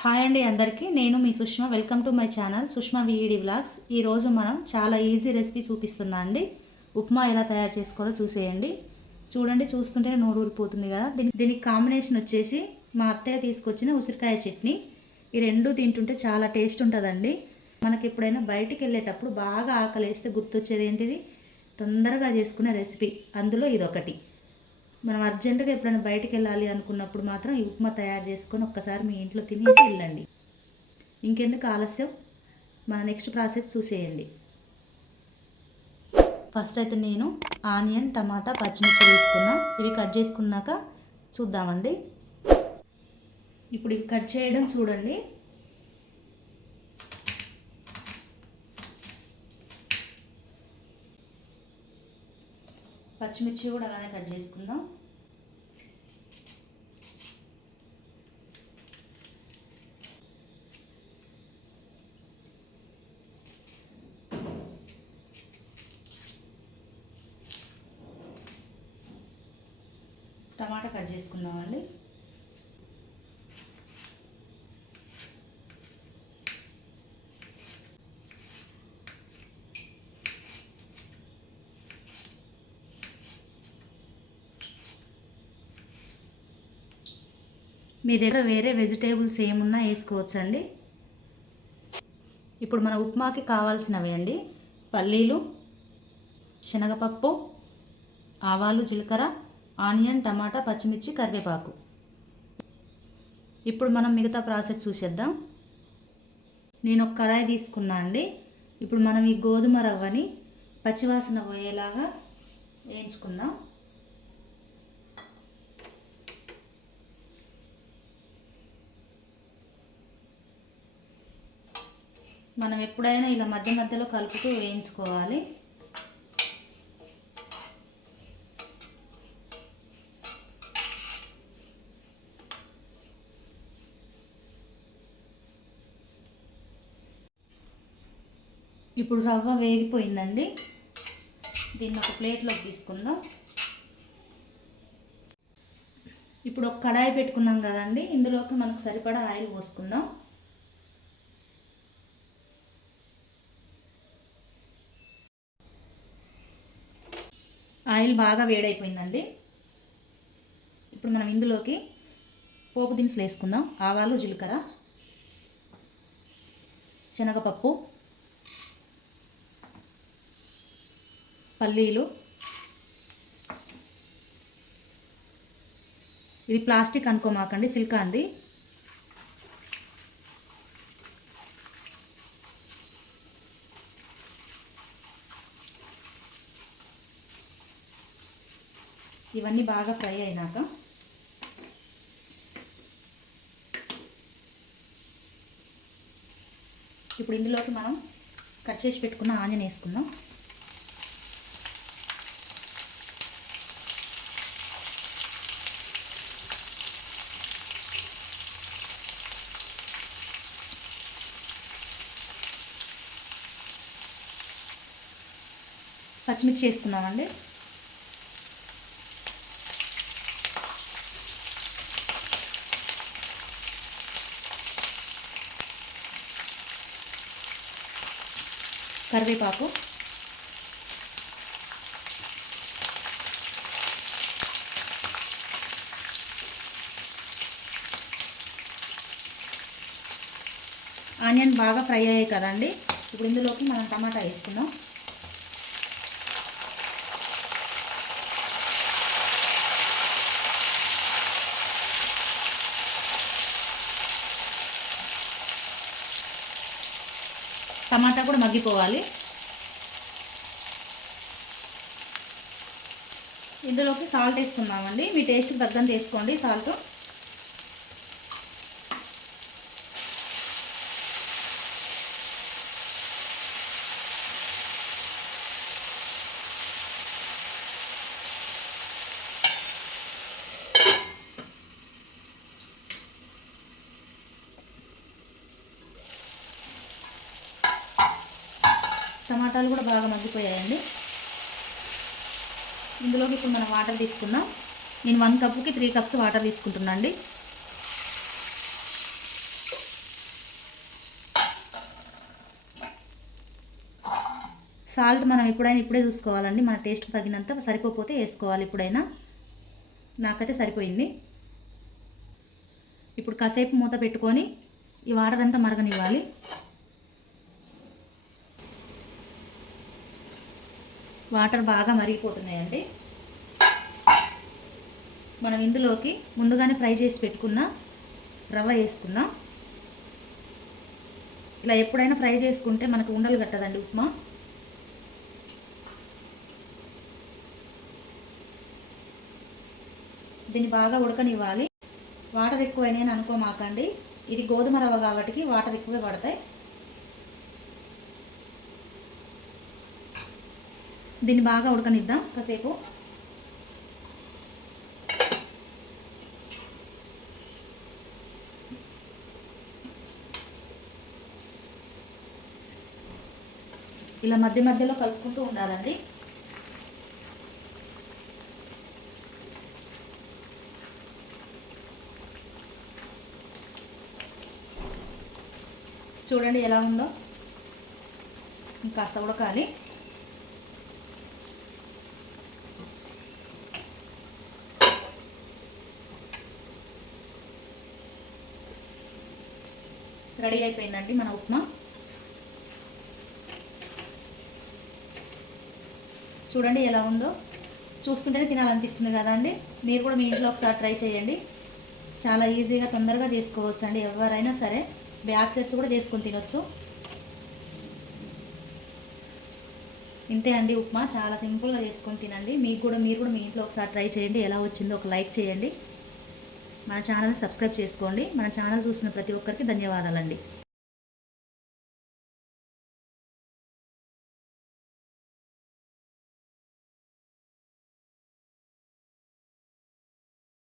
Hi అండి అందరికీ. నేను మీ Sushma. Welcome to my channel Sushma విఈడి vlogs ఈరోజు మనం చాలా ఈజీ రెసిపీ చూపిస్తున్నా అండి. ఉప్మా ఎలా తయారు చేసుకోవాలో చూసేయండి. చూడండి చూస్తుంటే నోరు ఊరిపోతుంది కదా. దీని దీనికి కాంబినేషన్ వచ్చేసి మా అత్తయ్య తీసుకొచ్చిన ఉసిరికాయ చట్నీ. ఈ రెండు తింటుంటే చాలా టేస్ట్ ఉంటుందండి. మనకి ఎప్పుడైనా బయటికి వెళ్ళేటప్పుడు బాగా ఆకలి వేస్తే గుర్తొచ్చేది ఏంటిది? తొందరగా చేసుకునే రెసిపీ. అందులో ఇదొకటి. మనం అర్జెంటుగా ఎప్పుడైనా బయటికి వెళ్ళాలి అనుకున్నప్పుడు మాత్రం ఈ ఉప్మా తయారు చేసుకొని ఒక్కసారి మీ ఇంట్లో తినేసి వెళ్ళండి. ఇంకెందుకు ఆలస్యం? మన నెక్స్ట్ ప్రాసెస్ చూసేయండి. ఫస్ట్ అయితే నేను ఆనియన్ టమాటా పచ్చిమిర్చి తీసుకున్నా ఇవి కట్ చేసుకున్నాక చూద్దామండి. ఇప్పుడు ఇవి కట్ చేయడం చూడండి. పచ్చిమిర్చి కూడా అలానే కట్ చేసుకుందాం. టమాటా కట్ చేసుకుందామండి. మీ దగ్గర వేరే వెజిటేబుల్స్ ఏమున్నా వేసుకోవచ్చండి? ఇప్పుడు మన ఉప్మాకి కావాల్సినవి అండి. పల్లీలు శనగపప్పు ఆవాలు జీలకర్ర ఆనియన్ టమాటా పచ్చిమిర్చి కరివేపాకు. ఇప్పుడు మనం మిగతా ప్రాసెస్ చూసేద్దాం. నేను ఒక కడాయి తీసుకున్నా అండి. ఇప్పుడు మనం ఈ గోధుమ రవ్వని పచ్చివాసన పోయేలాగా వేయించుకుందాం. మనం ఎప్పుడైనా ఇలా మధ్య మధ్యలో కలుపుతూ వేయించుకోవాలి. ఇప్పుడు రవ్వ వేగిపోయిందండి. దీన్ని ఒక ప్లేట్లోకి తీసుకుందాం. ఇప్పుడు ఒక కడాయి పెట్టుకున్నాం కదండి. ఇందులోకి మనకు సరిపడా ఆయిల్ పోసుకుందాం. ఆయిల్ బాగా వేడైపోయిందండి. ఇప్పుడు మనం ఇందులోకి పోపు దినుసులు వేసుకుందాం. ఆవాలు జీలకర్ర శనగపప్పు పల్లీలు. ఇది ప్లాస్టిక్ అనుకోమాకండి సిల్కా అంది ఇవన్నీ బాగా ఫ్రై అయినాక ఇప్పుడు ఇందులోకి మనం కట్ చేసి పెట్టుకున్న ఆనియన్ వేసుకుందాం. పచ్చిమిర్చి వేసుకున్నామండి. కరివేపాకు. ఆనియన్ బాగా ఫ్రై అయ్యాయి కదండి. ఇప్పుడు ఇందులోకి మనం టమాటా వేసుకుందాం. టమాటా కూడా మగ్గిపోవాలి. ఇందులోకి సాల్ట్ వేసుకుందామండి. మీ టేస్ట్కి తగ్గంత వేసుకోండి సాల్ట్. టమాటాలు కూడా బాగా మగ్గిపోయాయండి. ఇందులోకి ఇప్పుడు మనం వాటర్ తీసుకుందాం. నేను వన్ కప్కి త్రీ కప్స్ వాటర్ తీసుకుంటున్నాండి సాల్ట్ మనం ఎప్పుడైనా ఇప్పుడే చూసుకోవాలండి. మన టేస్ట్ తగినంత సరిపోతే వేసుకోవాలి ఎప్పుడైనా. నాకైతే సరిపోయింది. ఇప్పుడు కాసేపు మూత పెట్టుకొని ఈ వాటర్ అంతా మరగనివ్వాలి. వాటర్ బాగా మరిగిపోతున్నాయండి. మనం ఇందులోకి ముందుగానే ఫ్రై చేసి పెట్టుకున్న రవ్వ వేసుకుందాం ఇలా ఎప్పుడైనా ఫ్రై చేసుకుంటే మనకు ఉండలు కట్టదండి ఉప్మా. దీన్ని బాగా ఉడకనివ్వాలి. వాటర్ ఎక్కువైనాయని అనుకోమాకండి. ఇది గోధుమ రవ్వ కాబట్టి వాటర్ ఎక్కువే పడతాయి. దీన్ని బాగా ఉడకనిద్దాం కాసేపు. ఇలా మధ్య మధ్యలో కలుపుకుంటూ ఉండాలండి. చూడండి ఎలా ఉందో. కాస్త ఉడకాలి. రెడీ అయిపోయిందండి మన ఉప్మా. చూడండి ఎలా ఉందో. చూస్తుంటేనే తినాలనిపిస్తుంది కదండి మీరు కూడా మీ ఇంట్లో ఒకసారి ట్రై చేయండి. చాలా ఈజీగా తొందరగా చేసుకోవచ్చు అండి ఎవరైనా సరే బ్యాక్ సెట్స్ కూడా చేసుకొని తినొచ్చు. ఇంతే అండి ఉప్మా. చాలా సింపుల్గా చేసుకొని తినండి. మీకు కూడా మీరు కూడా మీ ఇంట్లో ఒకసారి ట్రై చేయండి. ఎలా వచ్చిందో ఒక లైక్ చేయండి. మన ఛానల్ని సబ్స్క్రైబ్ చేసుకోండి. మన ఛానల్ చూసిన ప్రతి ఒక్కరికి ధన్యవాదాలండి.